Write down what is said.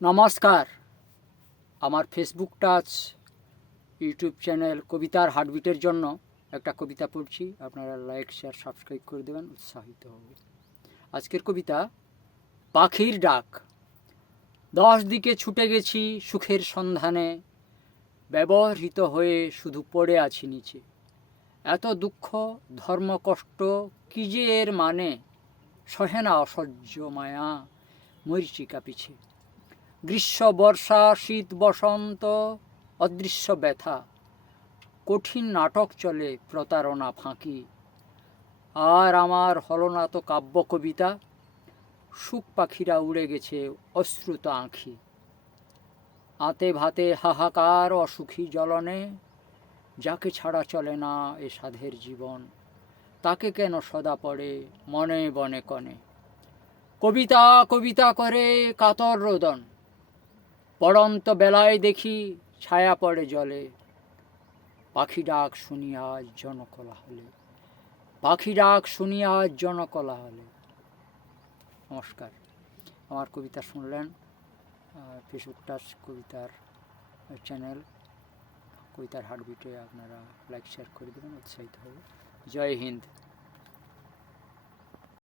নমস্কার। আমার Facebook touch YouTube channel কবিতার হার্টবিটের জন্য একটা কবিতা পড়ছি। আপনারা লাইক শেয়ার সাবস্ক্রাইব করে দেবেন, উৎসাহিত হবে। আজকের কবিতা পাখির ডাক। 10 দিকে ছুটে গেছি সুখের সন্ধানে, ব্যবহৃত হয়ে শুধু পড়ে আছি নিচে। এত দুঃখ ধর্ম কষ্ট কি যে এর মানে, সহে না অসহ্য মায়া মরীচিকা পিছে। গ্রীষ্ম বর্ষা শীত বসন্ত অদৃশ্য ব্যথা, কঠিন নাটক চলে প্রতারণা ফাঁকি। আর আমার হলো না তো কাব্য কবিতা, সুখ পাখিরা উড়ে গেছে অশ্রুত আঁখি। আতে ভাতে হাহাকার অসুখী জ্বলনে, যাকে ছাড়া চলে না এ সাধের জীবন, তাকে কেন সদা পড়ে মনে বনে কনে। কবিতা কবিতা করে কাতর রোদন, পড়ন্ত বেলায় দেখি ছায়া পড়ে জলে। পাখি ডাক শুনি আজ জনকোলাহলে, পাখি ডাক শুনি আজ জনকোলাহলে। নমস্কার। আমার কবিতা শুনলেন। ফেসবুক টাচ কবিতার চ্যানেল কবিতার হার্টবিটে আপনারা লাইক শেয়ার করে দেবেন, উৎসাহিত হবে। জয় হিন্দ।